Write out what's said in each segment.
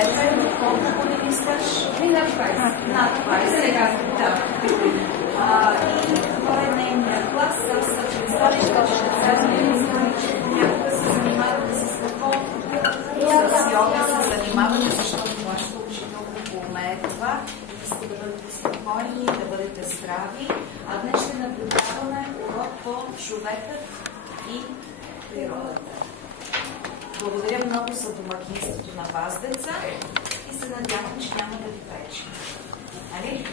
метра, колко години стаж? Над 20. Над 20. Сега, да. И това е нейният клас. Аз се представиш, че деца някога се занимавате с какво? С йога се занимавате, защото вашето учителко умее това. Искате да бъдете спокойни, да бъдете здрави. А днес ще наблюдаваме урок по човекът и природата. Благодаря много за домакинството на вас, деца, и се надявам, че няма да ви пречи. Нали?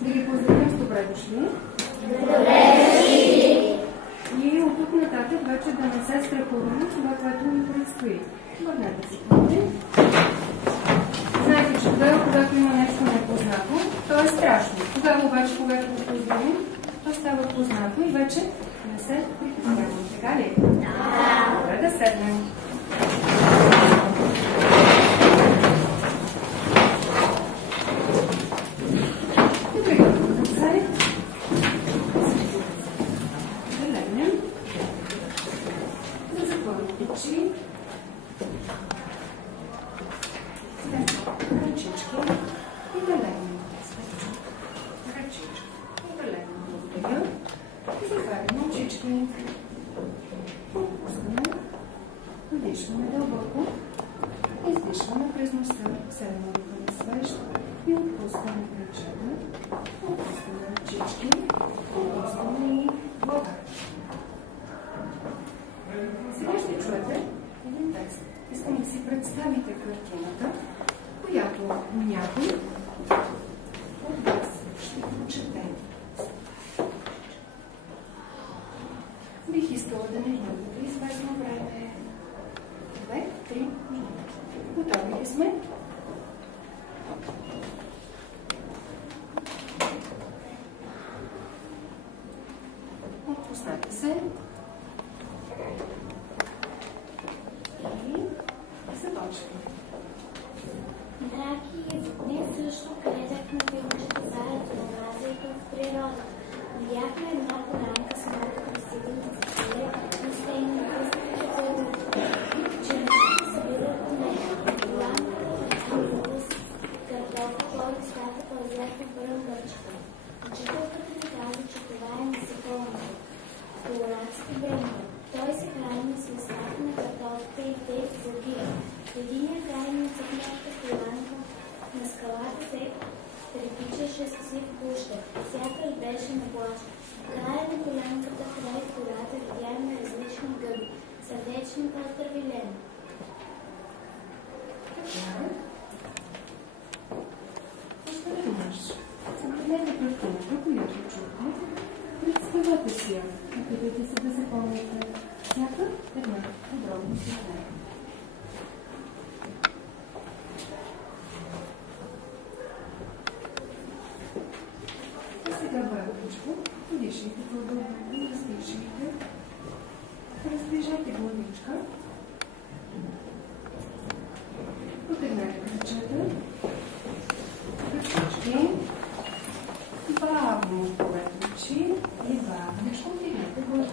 Да ги поздравим с добре дошли. И от тук нататък вече да не се страхуваме това, което ни предстои. Върнете си поне. Знаете, че тогава, когато има нещо непознато, то е страшно. Тогава обаче, когато го поздравим, то става познато и вече не се притесняваме. Така ли? Да. Добре, да седнем. Вдишваме дълбоко, издишваме през носа, седемо духът на свещ и отпускаме кръчета, отпускаме ръчички, отпускаме и вода. Сега ще чуете един текст. Искам да си представите картината, която някой от вас ще прочете. Бих искала да не бъдете известно време. 2-3 минути. Готови ли сме? Отпуснете се. И започваме. Драги, днес също гледахме филмчета заедно на мразето в природа. Видяхме една полянка с много красиви цветове, растения, че нещата събират по нея. Полянката с картофа, по-листата пълзяха върху гърчета. Учителката ни каза, че това е насекомото. Колорадски бръмбър. Той се храни с листата на картофата и те загива. В единия край на цъкнатата полянка на скалата се притичаше с сив пуща. Сякаш беше на плаж. В края на полянката, край гората, видяхме различни гъби. Сърдечната отървилена. Съгледайте картината, която чухме. Представете си я. Опитайте се да запомните всяка една подробност на нея. И сега бърничко, вдишайте по-дълбоко, раздишайте. Раздвижете главичка. Потегнете кръчета. Кръчички. Бавно отворете очи и бавничко вдигнете глава.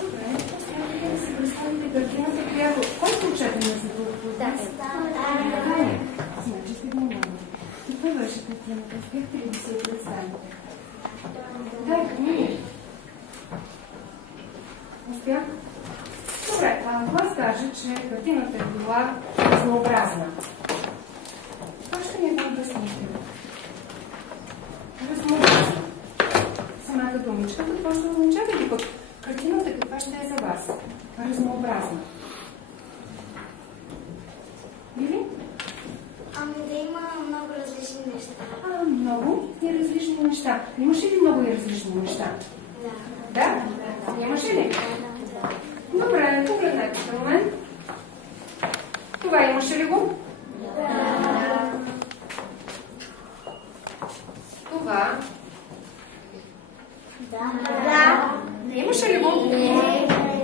Добре, сега да си представите картината, която... Който учебен език го познае? Да. Значи сте го няма. Каква беше картината? Успяхте ли да си я представите? Да, ми. Успях? Добре, аз кажа, че картината е била разнообразна. Това ще ми го обясните. Разнообразна. Самата думичка, какво ще означава или пък картината каква ще е за вас? Разнообразна. Или? Ами да има много различни неща. Много и различни неща. Имаш ли много и различни неща? Да. Да? Имаш ли? Да. Добре, погледнете към мен. Това имаше ли го? Да. Това Имаше ли го?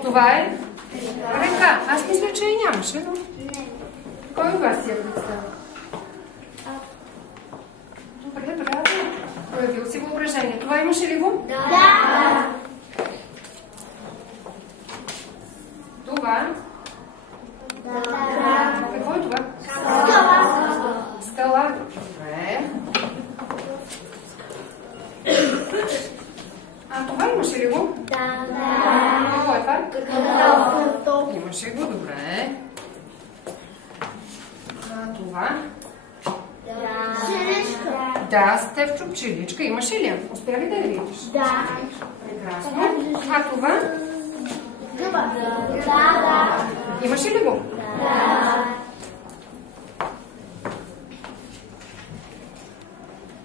Това е река. Аз мисля, че и нямаше, но... Кой от вас си я представя? Добре, браво. Проявил си въображение. Това имаше ли го? Да. Това? Какво е това? Скала. Добре. А това имаше ли го? Да. Какво е това? Картоф. Имаше го, добре. А това? Черешка. Да, Стефчо, пчеличка. Имаше ли я? Успя ли да я видиш? Да. Прекрасно. А това? Гъба. Да. Имаше ли го? Да.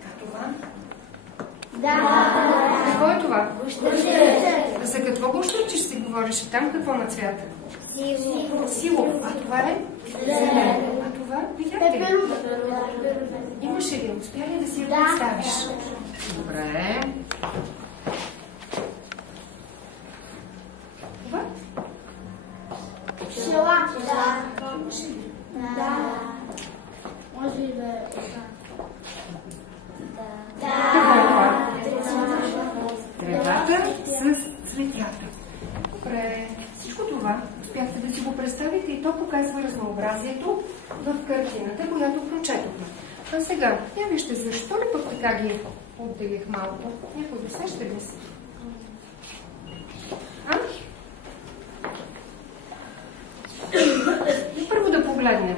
А това? Да. Какво е това? Гущерче. За какво гущерче ще си говореше там? Какво на цвята? Сиво. Сило. А това е? Зелено. А това? Видяхте ли? Пеперуда. Имаше ли? Успя ли да си я представиш? Добре. Това? Пчела. Да. Може и да е. Тревата с цветята. Добре. Всичко това успяхте да си го представите и то показва разнообразието в картината, която прочетохме. А сега, я вижте, защо ли пък така ги отделих малко? Някой да сеща ли се? А? Първо да погледнем.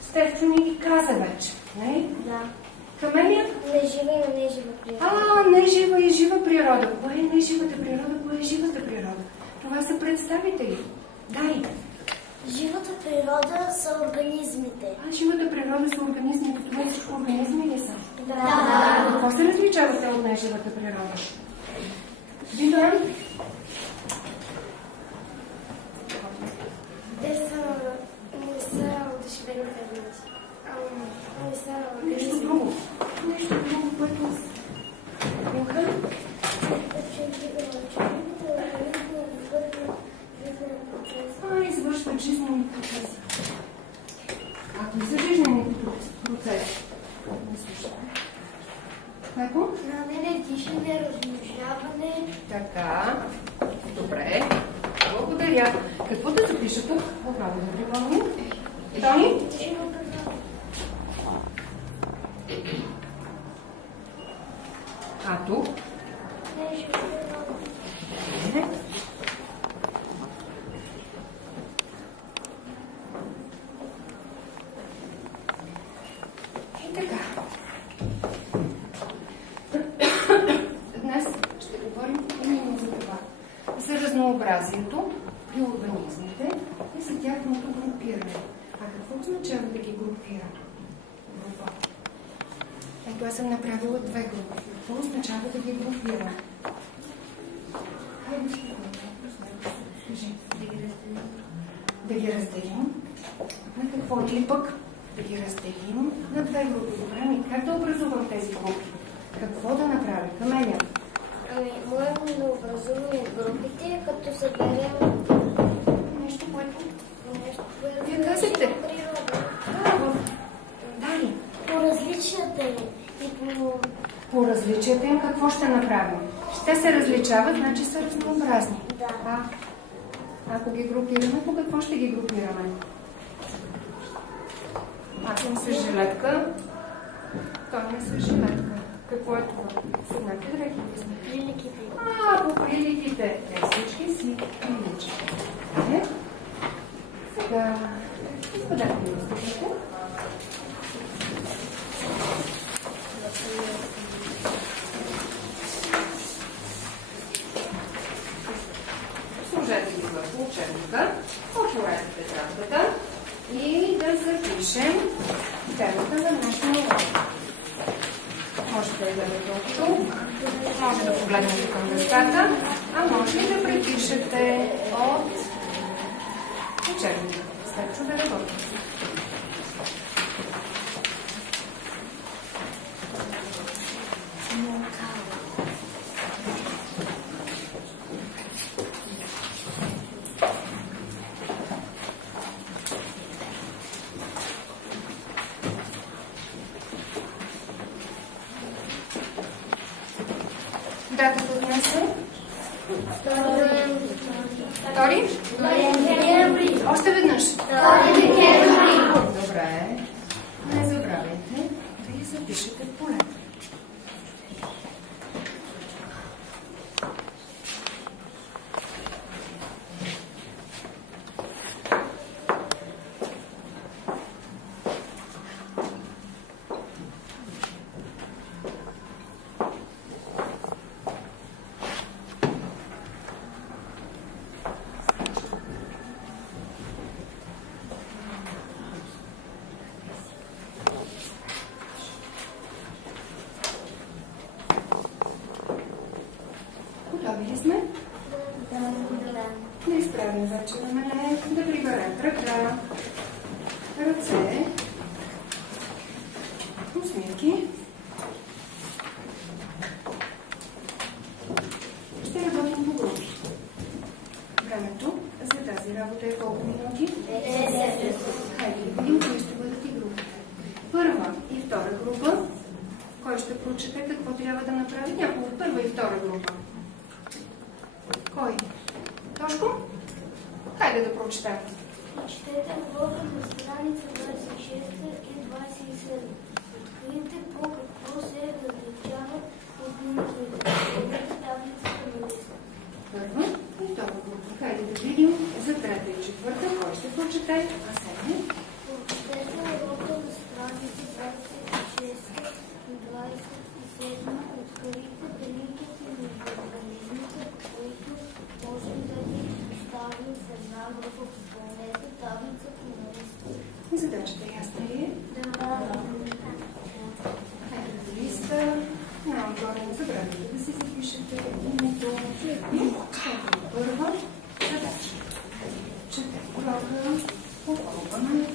Стефчо ни ги каза вече. Не? Да. Камелия? Нежива и нежива природа. Нежива и жива природа. Кое е неживата природа, кое е живата природа? Това са представители. Дай. Живата природа са организмите. Живата природа са организмите. Това е всичко организми ли са? Да. Какво се различава те от неживата природа? Видоан? Те са не са одушевени организми. Не са Нещо организми. друго. Нещо друго, което... Милка? Извършват жизнени процеси. А кои са жизнените процеси? Не слушам. Какво? Хранене, дишане, размножаване. Така. Добре. Благодаря. Какво да запиша тук? Отново да припомня. Тони? Жива природа. А тук? Нежива природа. Не. И така. Днес ще говорим именно за това. За разнообразието при организмите и за тяхното групиране. А какво означава да ги групира? Група. Ето аз съм направила две групи. Какво означава да ги групира? Хайде, ще го кажи. Да ги разделим. На какво? Или пък да ги разделим на две групи. Добре, ми как да образувам тези групи? Какво да направя? Камелия? Можем да образуваме групите, като съберем Нещо, което... Вие казахте. природа. Дали. По различията им и По различията им какво ще направим? Ще се различават, значи са разнообразни. Да. Ако ги групираме, по какво ще ги групираме? Аз съм с жилетка. Той не е с жилетка. Какво е това? С еднакви дрехи. приликите. По приликите. Те всички си приличат. Сега... Изпадете ми въздухите. Сложете ги върху учебника, отворете тетрадката и да запишем темата за днешния урок. Можете да дадете тук, може да погледнете към дъската, а може и да препишете от учебника. Стефчо да работи. Втори? Още веднъж. Добре. Не забравяйте да ги запишете в полето. Готови ли сме? Да изправим вече на мене, да приберем крака, ръце, усмивки. Ще работим по групи. Времето за тази работа е колко минути? 10. Хайде да видим кои ще бъдат и групи. Първа и втора група. Кой ще прочете какво трябва да направи? Някой от първа и втора група. Кой? Тошко? Хайде да прочетем. Четете главата на страница 26 и 27. Открийте по какво се различава от минутите. Открийте таблицата на листа. Първа и втора група. Хайде да видим за трета и четвърта. Кой ще прочете? А седне? Четете главата на страница 26 и 27. Открийте делителите между организмите, които можем да ги поставим в една група. Попълнете таблицата на листа. Задачата ясна ли е? Хайде на листа. Отгоре не забравяйте да си запишете името. Първа задача. Четем урока. Попълваме.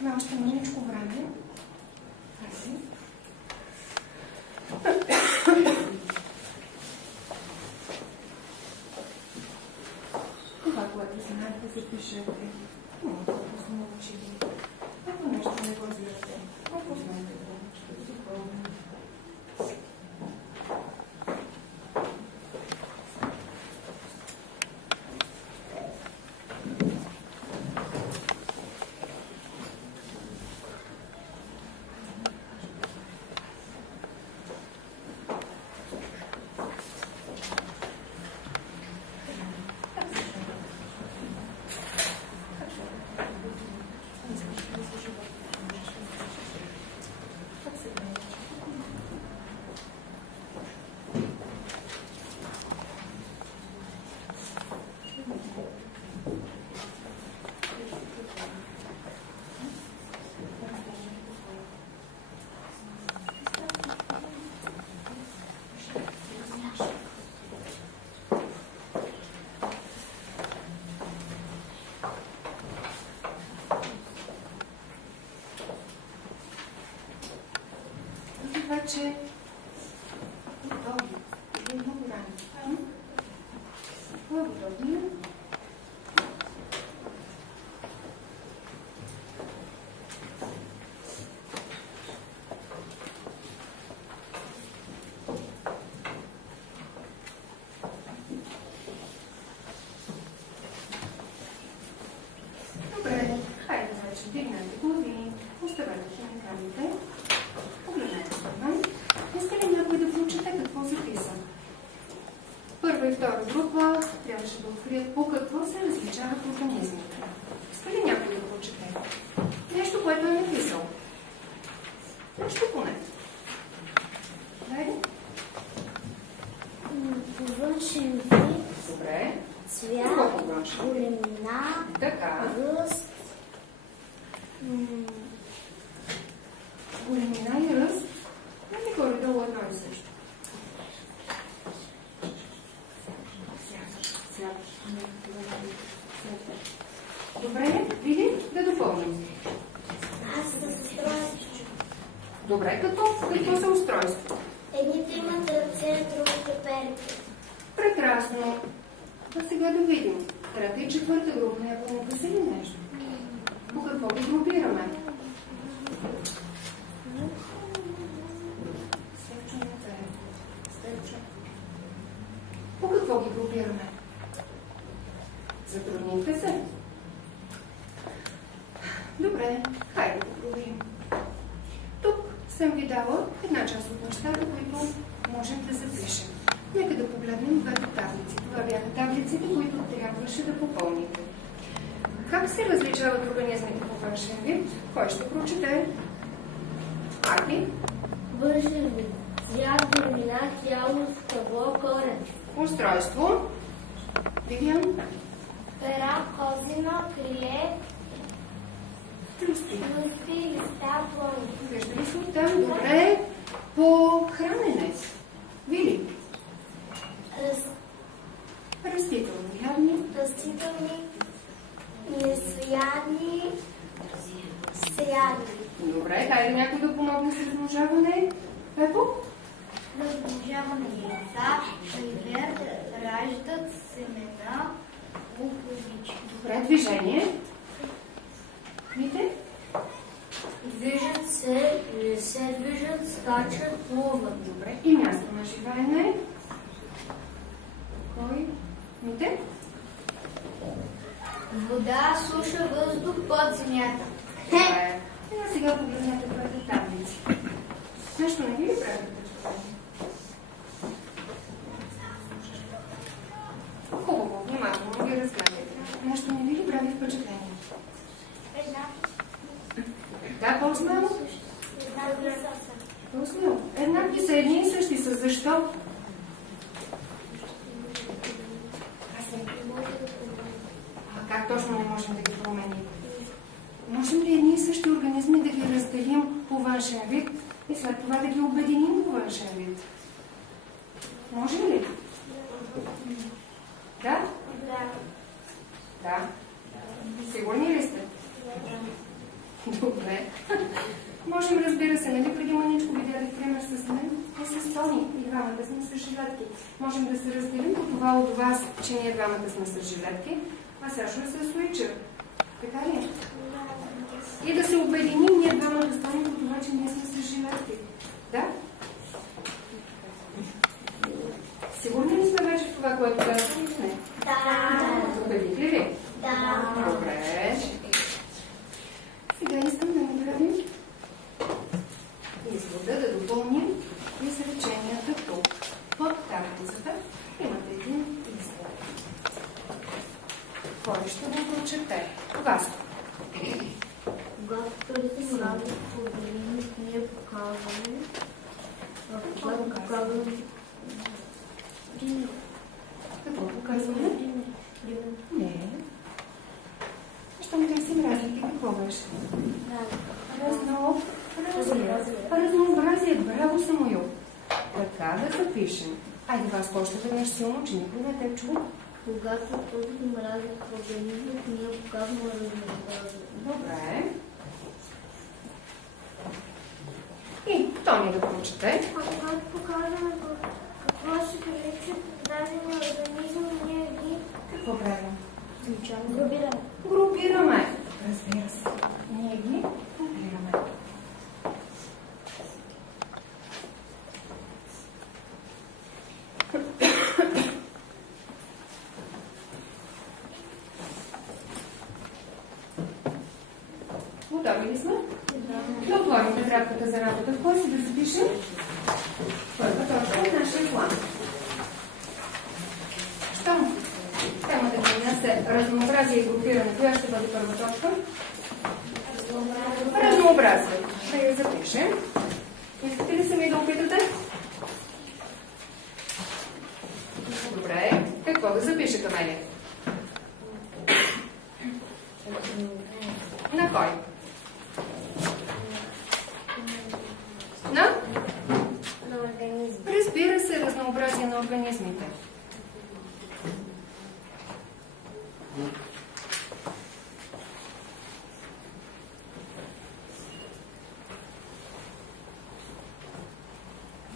Имаме още маничко време. Хайде. Това, което знаете, запишете. Може да сме научили. Ако нещо не го разбирате, ако знаете го, ще го запълним. Вече готови. Един много рано. Готови. Добре, хайде вече дигнете глави, оставете химикалите. Иска ли някой да прочете какво записа? Първа и втора група трябваше да открият по какво се различават организмите. Иска ли някой да прочете? Нещо, което е написал. Нещо поне. Дай. По външен вид, Добре. цвят, големина, Така. ръст, Големина и ръст. Нали горе-долу едно и също. Добре, види да допълним. аз с устройство. Добре, какво са устройства? Едните имат ръце, другите перки. Прекрасно. А сега да видим. Трета и четвърта група не помогна ли нещо? По какво ги групираме? По какво ги групираме? Затруднихте се? Добре, хайде да проверим. Тук съм ви дала една част от нещата, които можем да запишем. Нека да погледнем двете таблици. Това бяха таблиците, които трябваше да попълните. Как се различават организмите по външен вид? Кой ще прочете? Аки? Външен вид. Цвят, дължина, тяло, стъбло, корен. Устройство? Вивиан? Пера, козина, криле, Тръсти. лъсти, листа, плони. Виждали се оттам? Добре. По хранене. Вили? Растителни. Ядни? Растителни, несоядни, сеядни. Добре. Хайде някой да помогне с размножаване. Пепо? Размножаване яйца, живеят, раждат семена, луковички. Добре. Движение? Мите? Движат се, не се движат, скачат, плуват. Добре. И място на живеене? Кой? Мите? Вода, суша, въздух, под земята. Добре. Сега погледнете двете таблици. Нещо не ви ли прави впечатление? Хубаво, внимателно ги разгледайте. Нещо не ви ли прави впечатление? Да, по-смело? По-смело. Еднакви са, едни и същи са. Защо? Как точно не можем да ги променим? Можем ли едни и същи организми да ги разделим по външен вид и след това да ги обединим по външен вид? Можем ли? Да? Да. Сигурни ли сте? Добре. Можем, разбира се, нали преди маничко ви дадах пример с мен и с Тони и двамата сме с жилетки. Можем да се разделим по това от вас, че ние двамата сме с жилетки, а Сашо е с суичър. Така ли? И да се обединим, ние двамата да станем по това, че ние сме с жилетки. Да? Сигурни ли сме вече в това, което казвам? Не. Да. Убедих ли ви? Да. Добре. Сега искам да направим извода, да допълним изреченията тук. Под таблицата имате един извод. Кой ще го прочете? Васко. Когато парите млади по-големи, ние показваме. Когато показваме. Какво показваме? Не. Щом търсим разлики, какво беше? Разнообразие. Браво, Самуил. Така да запишем. Айде, вас още веднъж силно, че никой не те чува. Когато парите млади по-големи, ние показваме разнообразие. Добре. И Тони да прочете. А когато показваме какво се прилича дадени организми, ние ги Какво правим? групираме. Групираме. Разбира се. Ние ги групираме. Готови ли сме? Да отворим тетрадката за работа. В кой си да запишем? Първа точка от нашия план. Щом темата се разнообразие и групиране, коя ще бъде първа точка? Разнообразие. Ще я запишем. Искате ли сами да опитате? Добре. Какво да запише Камелия? На кой? На? На организми. Разбира се, разнообразие на организмите.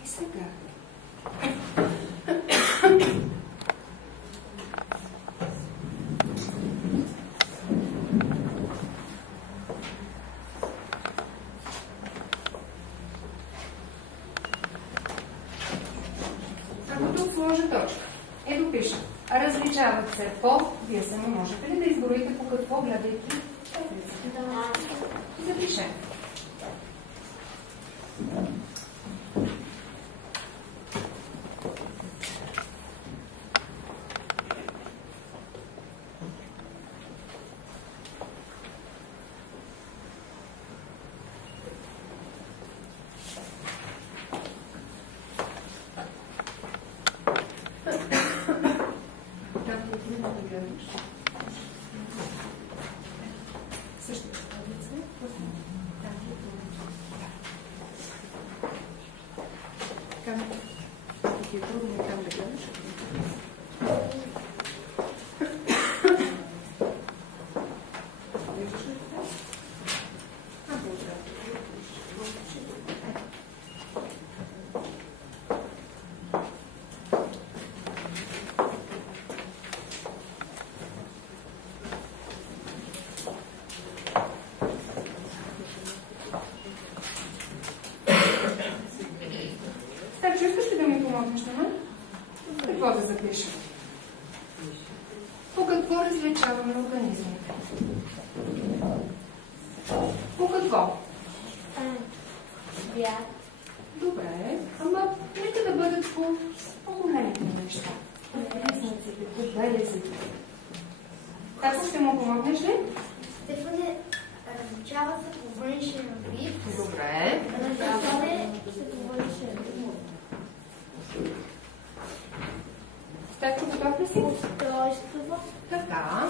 И сега. Ако тук сложа точка и допиша, различават се по, вие сами можете ли да изброите по какво, гледайки Запишем. Какво да запишем? По какво различаваме организмите? По какво? Цвят. Добре, ама нека да бъдат по по-големите неща. Признаците, по белезите. Как ще му помогнеш ли? Стефане различава се по външен вид. Добре. Различаване се по външен вид. Степко, готов ли си? Устройство. Така.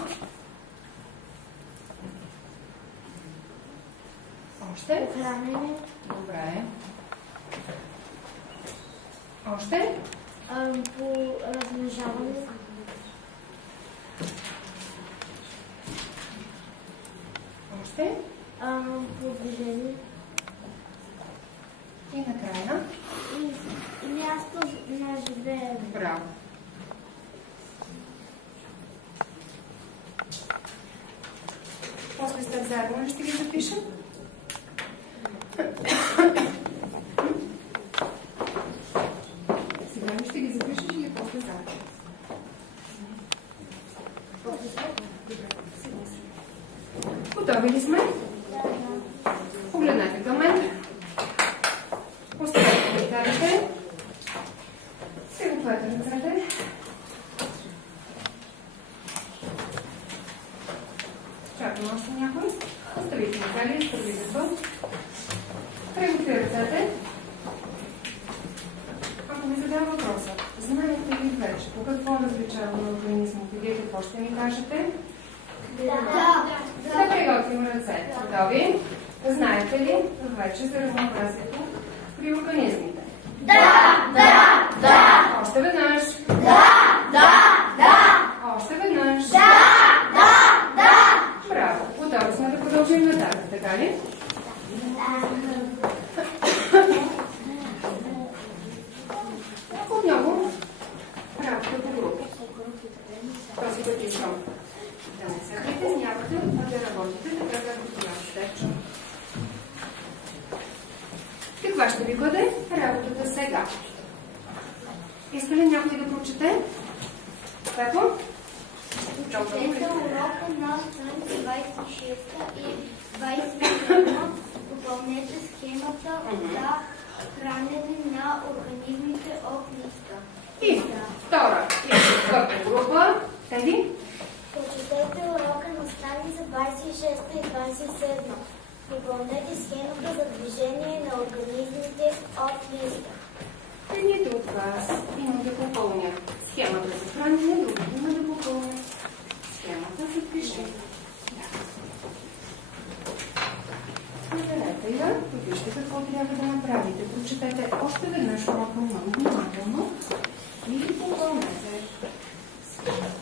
Още? Хранене. Добре. Още? По размножаване. Още? По движение. И накрая? И място на живеене. Браво. После сте заедно ли ще ги запишем? Сега ли ще ги запишеш или после заедно? Готови ли сме? Погледнете към мен. Оставете ръкавите. Сега отваряте ръцете. Чакам още някой. Оставите ръкали, изправите се. Преготвите ръцете. Ако ви задам въпроса, знаете ли вече по какво различаваме организмите? Вие какво ще ми кажете? Да приготвим ръце. Готови? Знаете ли вече за разнообразието при организмите? Още веднъж. Още веднъж. Браво. Готови сме да продължим нататък, така ли? Отново работа по групи. Този път искам да не се притеснявате, а да работите така, както трябва Стефчо. Каква ще ви бъде работата сега? Иска ли някой да прочете? Пепо? Прочетете урока на страница 26 и 27. Попълнете схемата за хранене на организмите от листа. И втора и четвърта група. Теди? Прочетете урока на страница 26 и 27. Попълнете схемата за движение на организмите от листа. Едните от вас имат да попълнят схемата за хранене, другите имат да попълнят схемата за движение. Разберете я, вижте какво трябва да направите. Прочетете още веднъж урока много внимателно и попълнете схемата.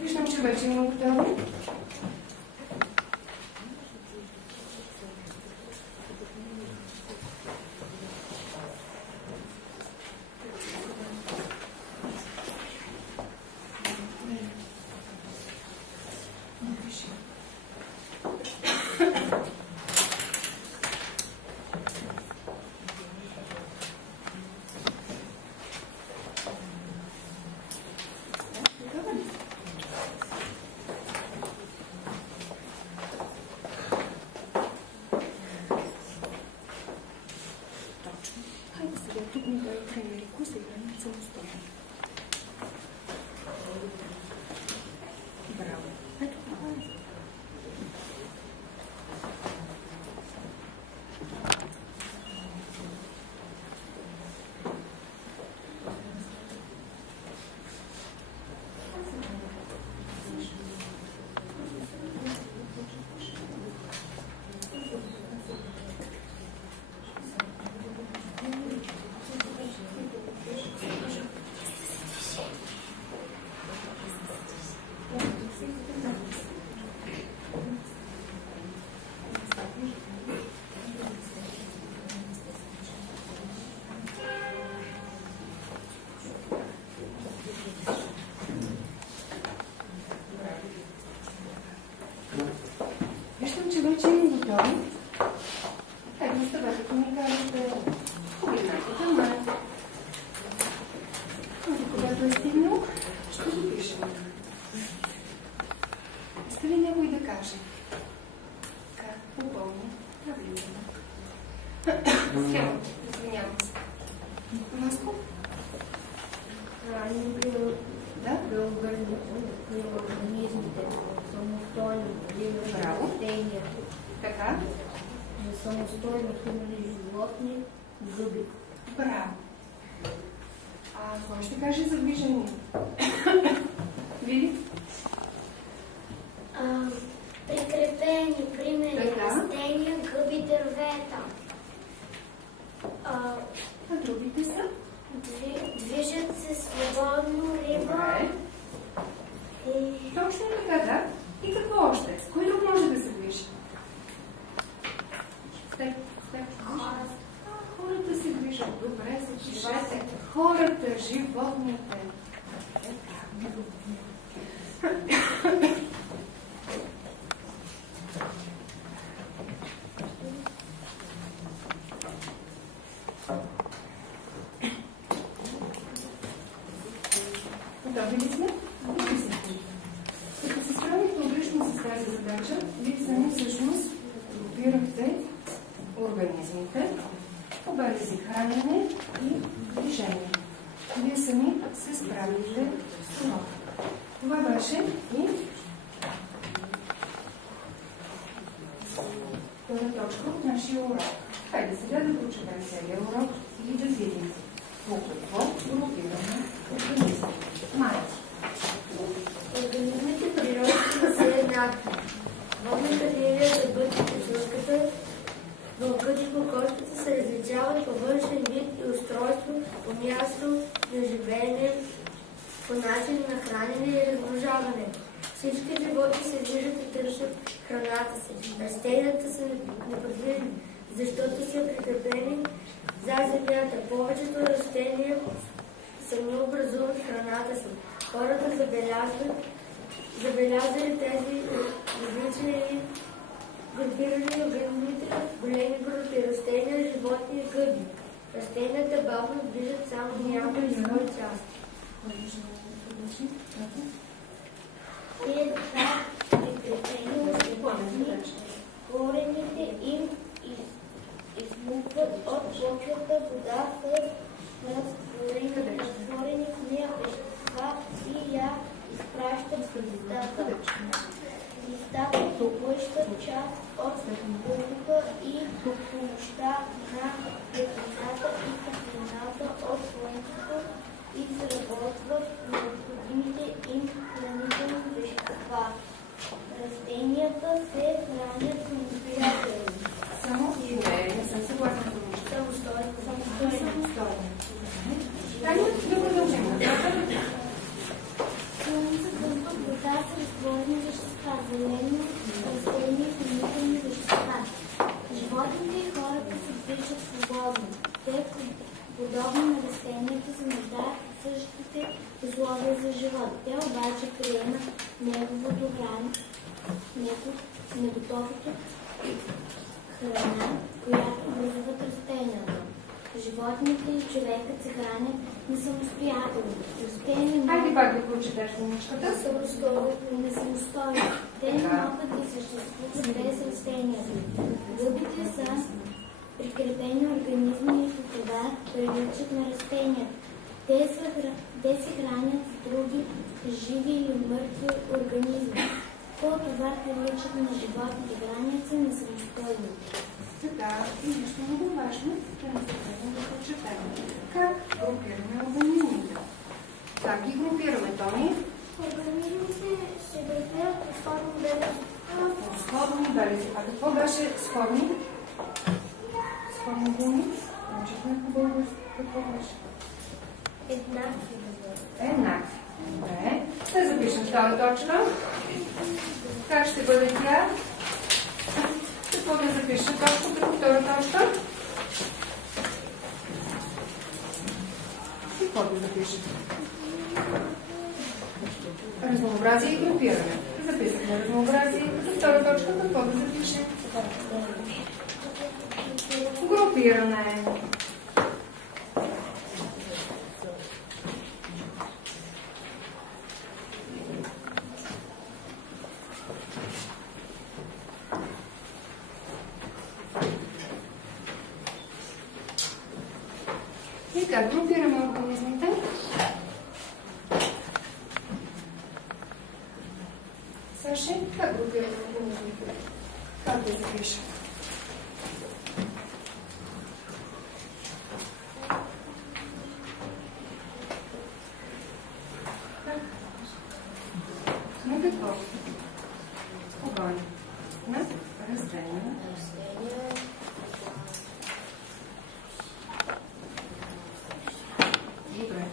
Виждам, че вече има готово. вече готови. Ето, оставете, като ми кажете координатите на... Когато е стигнал, ще запишем. Иска ли някой да каже? Как попълни таблицата? Схемата, извинявам се. Васко? Да? При организмите, самостойно, Браво. растения, Така? за самостойно хранили животни, зъби. Браво. Кой ще каже за движение? Вили? Прикрепени, примери, Така. растения, гъби, дървета. А другите са? Движат се свободно, риба. Добре. Точно така, да. И какво още? Кой друг може да се движи? Хората се движат. Добре, запишете. Хората, животните. Готови ли сме? Готови сме. Като се справихте отлично с тази задача, вие сами всъщност групирахте организмите, обелези хранене и движение. Вие сами се справихте с това. Това беше и втора точка от нашия урок. Хайде сега да прочетем целия урок и да видим по какво групираме организма. Майки. Организмите в природата не са еднакви. Водната линия да бъде жълката, вълкът и кокошката се различават по външен вид и устройство, по място на живеене, по начин на хранене и размножаване. Всички животни се движат и търсят храната си. Растенията са неподвижни, защото са прикрепени за земята. Повечето растения сами образуват храната си. Хората забелязали тези различни групирани организмите в големи групи растения, животни и гъби. Растенията бавно движат само някои свои части. И е така прикрепени организми, корените им измукват от почвата вода с разтворени в нея вещества и я изпращат в листата. Листата поглъщат част от въздуха и помощта на ветрината и топлината от слънцето и изработват необходимите им хранителни вещества. Растенията се хранят самостоятелно. Само и не съм съгласна с това. Самостоятелно. Таня, да продължим. Слънцето в вода са разтворени вещества, зелени растения и хранителни вещества. Животните и хората се движат свободно. Те, подобно на растенията, се нуждаят от същите условия за живот. Те обаче приемат неговото неготовото храна, която образуват растенията. Животните и човекът се хранят несамостоятелно. Хайде пак да прочетеш нещата. Несамостойно. Те не могат да съществуват без растенията. Гъбите са прикрепени организми и по това приличат на растенията. Те се хранят с други живи или мъртви организми. По това приличат на животните граници на самостойност. Така, и нещо много важно, да не забравим да прочетем. Как групираме организмите? Как ги групираме, Тони? Организмите се групират по сходни белези. Сходни белези. А какво беше сходни? Сходни думи? Научихме по български. Какво беше? Еднакви. Еднакви. Добре. Ще запишем втора точка. Как ще бъде тя? Какво да запиша? Точка при втора точка. Какво да запиша? Разнообразие и групиране. Записахме разнообразие. За втора точка какво да запишем? Групиране. И как групираме организмите? Саши, как групираме организмите? Как да запишем? На какво? Спокойно. На растения. Добре.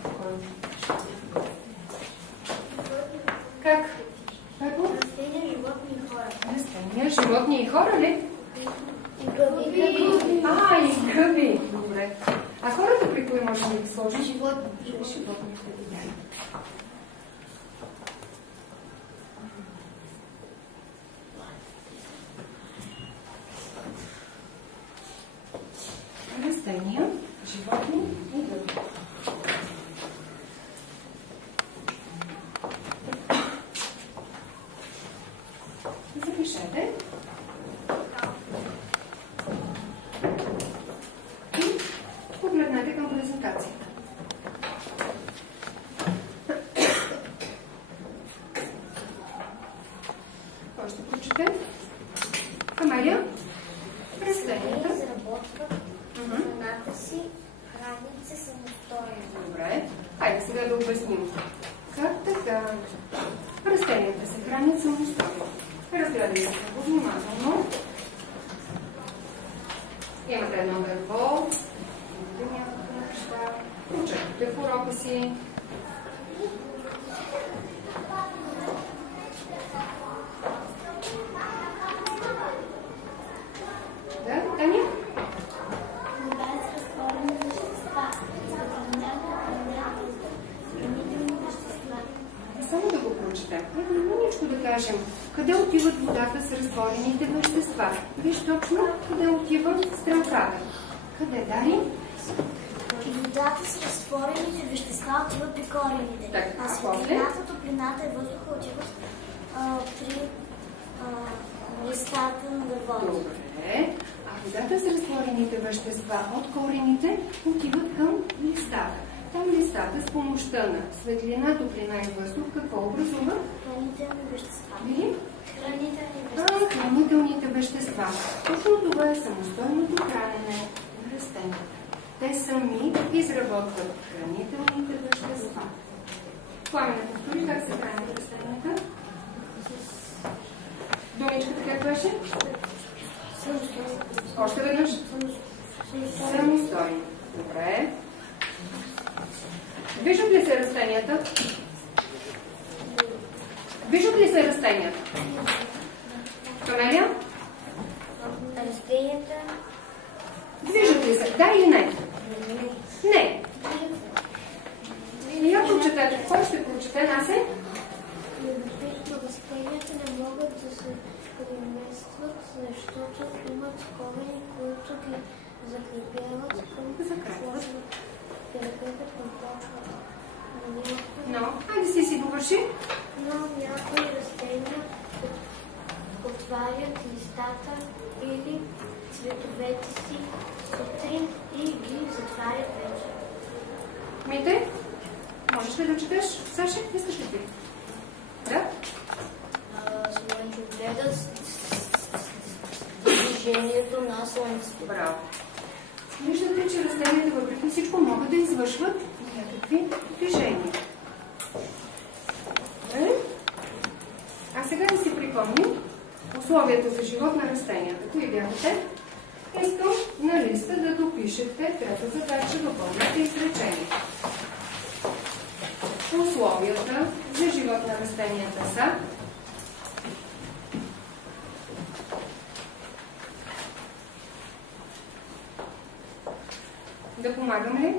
Спокойно. Как? Първо? Растения, животни и хора. Растения, животни и хора ли? И гъби. И гъби. Добре. А хората при кои можем да ги сложим? Животни. Животните. Растения, животни и гъби. Запишете. И погледнете към презентацията. Кой ще прочете? Камелия? Растенията. Изработват храната си, хранят се самостоятелно. Добре. Хайде сега да обясним. Как така? Растенията се хранят самостоятелно. Разгледайте се внимателно. Имате едно дърво, имате някакви неща, прочетете в урока си. Да, Таня? Вода с разтворени вещества, съхраняват хранителни вещества. Само да го прочетем. Маничко да кажем. Къде отиват водата с разтворените вещества? Виж точно къде отива стрелката. Къде, Дари? Водата с разтворените вещества отиват при корените, Так, а а светлината, топлината и въздуха отиват при листата на дървото. Добре. А водата с разтворените вещества от корените отиват към листата. Там листата с помощта на светлина, топлина и въздух какво образува? Хранителни вещества. Вили? Хранителни вещества. Хранителните вещества. Точно това е самостойното хранене на растенията. Те сами изработват хранителните вещества. Пламена, повтори как се хранят растенията? Думичката как беше? Още веднъж? Самостойно. Добре. Виждат ли се растенията? Виждат ли се растенията? Камелия? Растенията. Виждат ли се? Да или не? Не. Я прочетете. Кой ще прочете, Насе? Растенията не могат да се преместват, защото имат корени, които ги закрепяват Закрепват. към почвата. Но, айде си довърши. Но някои растения отварят листата или цветовете си сутрин и ги затварят вечер. Мите, можеш ли да четеш? Саши, искаш ли ти? Да? Гледат движението на слънцето. Браво. Виждате, че растенията въпреки всичко могат да извършват някакви движения. А сега да си припомним условията за живот на растенията. Кои бяха те? Искам на листа да допишете трета задача в пълните изречения. Условията за живот на растенията са да помагам ли?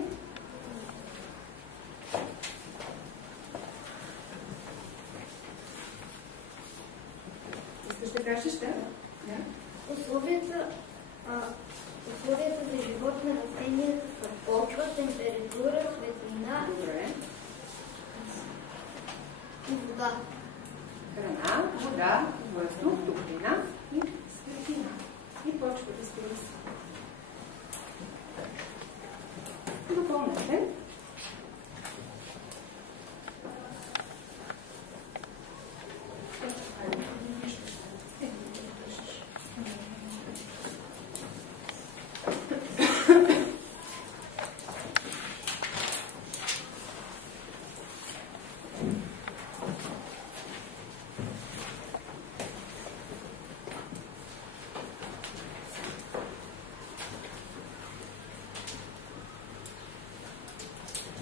ще кажеш, да? Условията за живот на растенията са почва, температура, светлина и вода. Храна, вода, въздух, топлина и светлина. И почва да се разви. Допълнете.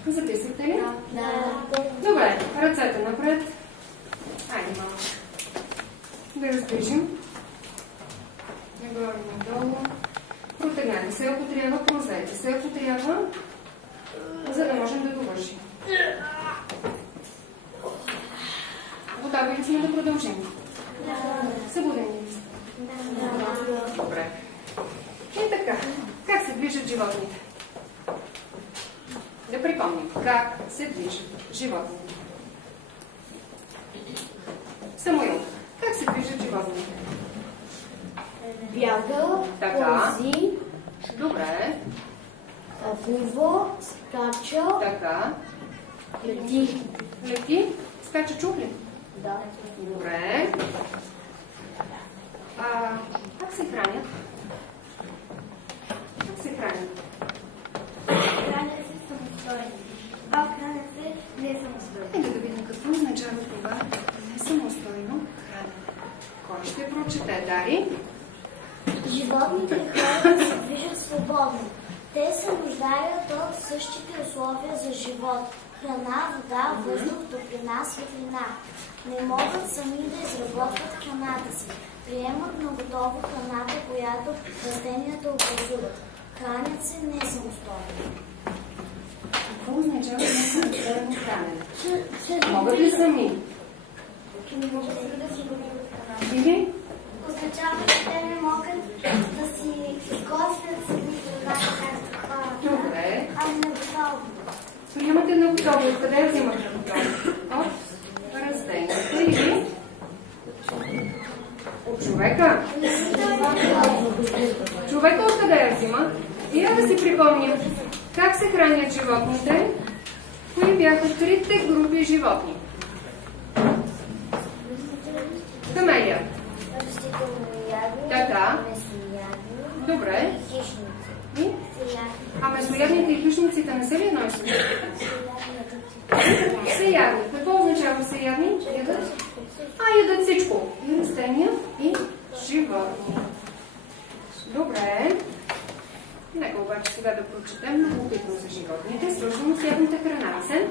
Записвате ли? Да. Добре, ръцете напред. Айде малко. Да раздвижим. Нагоре надолу. Протегнете се, ако трябва, прозете се, ако трябва, за да можем да довършим. Готови ли сме да продължим? Събудени ли сте? Добре. И така, как се движат животните? Да припомним как се движат животните. Самуил, как се движат животните? Бяга, Така. ползи, Добре. плува, скача, Така. лети. Лети, скача чухли. Да. Добре. Как се хранят? Как се хранят? Хранят се самостойно. Хранят се не самостойно. Нека да видим какво означава това несамостойно хранене. Кой ще прочете? Дари? Животните и хората се движат свободно. Те се нуждаят от същите условия за живот. Храна, вода, въздух, топлина, светлина. Не могат сами да изработват храната си. Приемат на готово храната, която растенията образуват. Хранят се не самостойно. Какво означава несамостойно хранене? Могат ли сами? Не могат да си добиват храна. Или? Означава, че те не могат да си изготвят сами храната, както хората. Добре. Ами на готово. Приемате на готово. Откъде я взимате готово? От растението или? От човека? Човека откъде я взима? И да си припомним как се хранят животните. Кои бяха трите групи животни? Камелия. Растителни ядни, Така. месоядни, Добре. хищници. И? А месоядните и хищниците не са ли едно и също? Всеядни. Какво означава всеядни? Ядат? Ядат всичко. И растения, и животни. Добре. Нека обаче сега да прочетем любопитно за животните, свързано с ядната храна. Сен?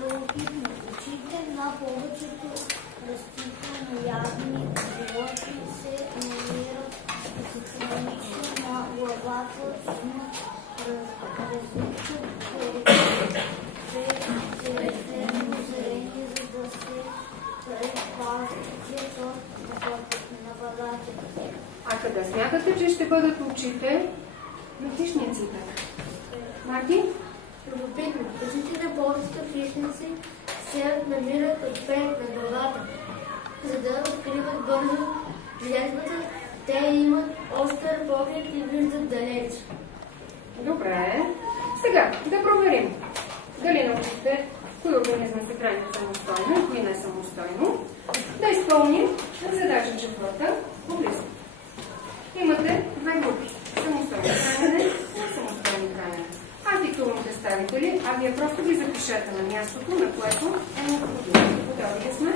Любопитно. Очите на повечето растителноядни животни се намират синхронично на главата, имат различни количества зрение, за да се предпазят от нападателите. А къде смятате, че ще бъдат очите на хищниците? Марти? Любопитно. Очите на повечето хищници се намират отпред на главата. За да откриват бързо жертвата, те имат остър поглед и виждат далеч. Добре. Сега да проверим дали научите кои организми се хранят самостойно и кои не самостойно. Да изпълним задача четвърта. Поблизо. Имате две групи. Самостойно хранене и самостойно хранене. Аз диктувам представители, а вие просто ги запишете на мястото, на което е необходимо. Готови ли сме?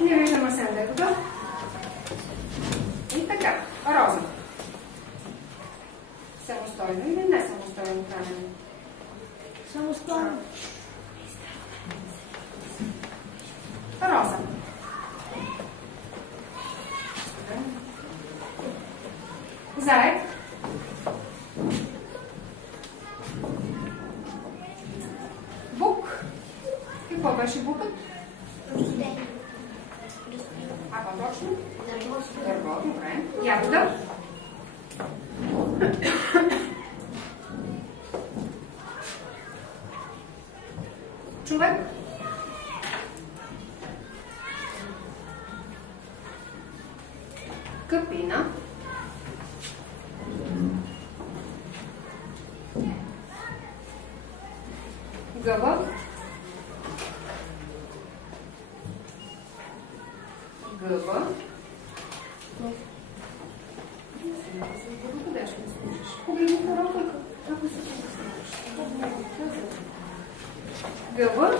Не виждам Асен да е готов. И така. Роза. Самостойно или не самостойно хранене? Самостойно. Роза. Заед. Бук. Какво беше букът? Растение. А по-точно? Дърво, добре. Ягода. Човек. Капина. Гъба. Гъба. Къде ще слушаш? Погледни хорока, ако се поставиш. Гъба.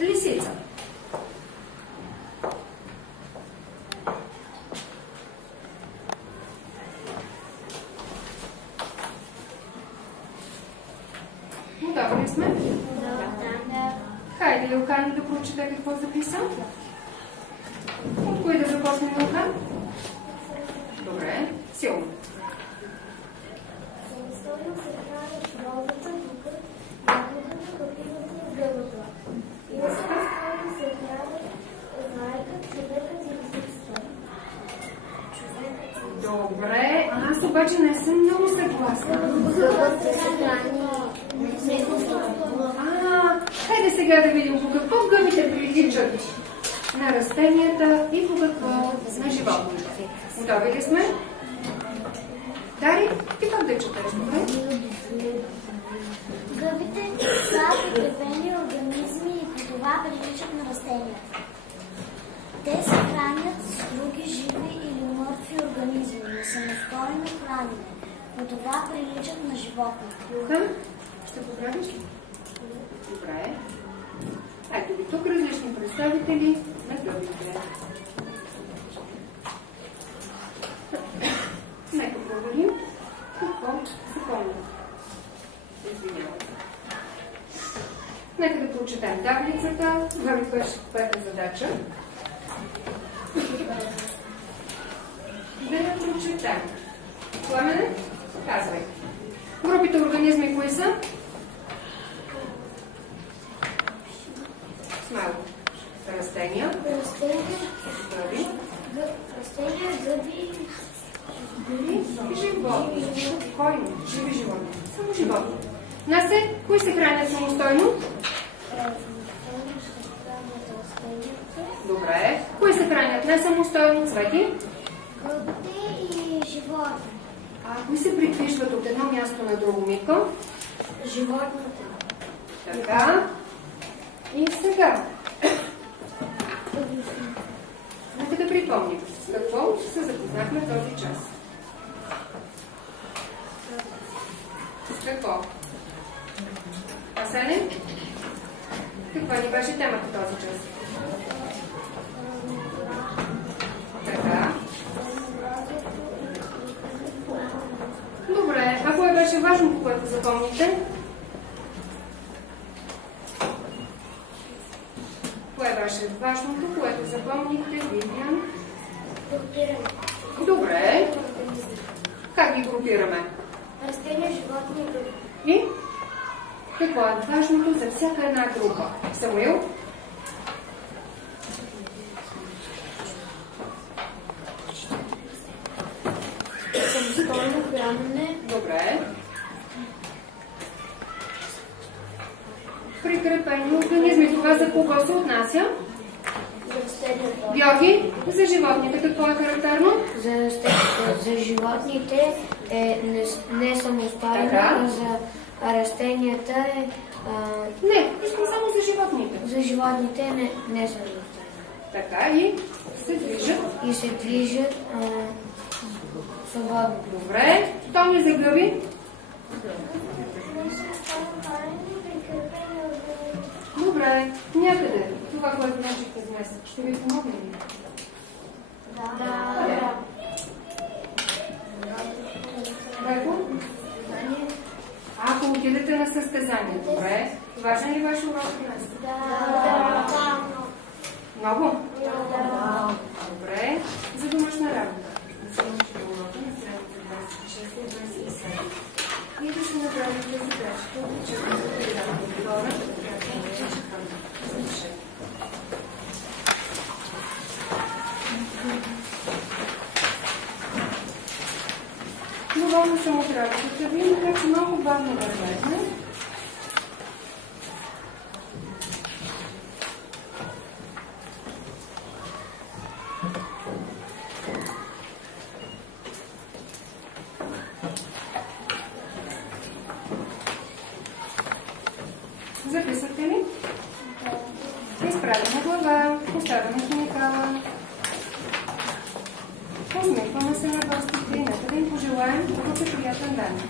Лисица. Готови ли сме? Да. Хайде, Илхан, да прочете какво записа. От кой да започнем, Илхан? Добре, силно. Самостоятелно се хранят розата, дукът, ягодата, капината и гъбата. И самостоятелно се хранят зайкът, човекът и лисицата. Добре, аз обаче не съм много съгласна. Гъбата се храни. Хайде сега да видим по какво гъбите приличат на растенията и по какво на животните. Готови ли сме? Дари, ти как да четеш, добре? Гъбите са подкрепени организми и по това приличат на растенията. Те се хранят с други живи или мъртви организми, на самостоятелно хранене. По това приличат на животните. Илхан, ще поправиш ли? Добре. Ето ви тук различни представители на гъбите. Нека проверим какво се помня. Извинявам се. Нека да прочетем таблицата. Това ми беше пета задача. Да я прочетем. Пламене? Казвай. Групите организми кои са? Смело. Растения. Гъби. Растения, гъби И животни. Спокойно. Живи животни. Само животни. Насе, кои се хранят самостойно? Добре. Кои се хранят не самостойно? Цвети? гъбите и животни. А кои се придвижват от едно място на друго, Митко? Животните. Така. И сега. Нека да припомним. С какво се запознахме този час? С какво? Асене? Каква ни беше темата този час? Така. Добре. А кое беше важното, което запомните? Кое беше важното, което запомнихте, Вивиан? Добре. Как ги групираме? Растения, животни и гъби. И? Какво е важното за всяка една група? Самуил? Самостоятелно хранене. Добре. Прикрепени организми. Това за кого се отнася? За растенията. Георги, за животните какво е характерно? За животните е не самостоятелно, Така. а за растенията е... Не, искам само за животните. За животните е не самостоятелно. Така и се движат. И се движат свободно. Добре. Томи за гъби. Добре. Някъде. Това, което научихте днес, ще ви помогне ли? Да. Райко? Ако отидете на състезание, добре. Важен ли ваш урок днес? Да. Много? Добре. За домашна работа. Да се научите урока на страница 26 и 27. И да се направите задачата от учебната периода. Втора, Доволна съм от работата ви, така че много бавно вървете. Записвате ли? Изправяме глава, поставяме химикала. Усмихваме се на гостите и нека да им пожелаем много приятен ден.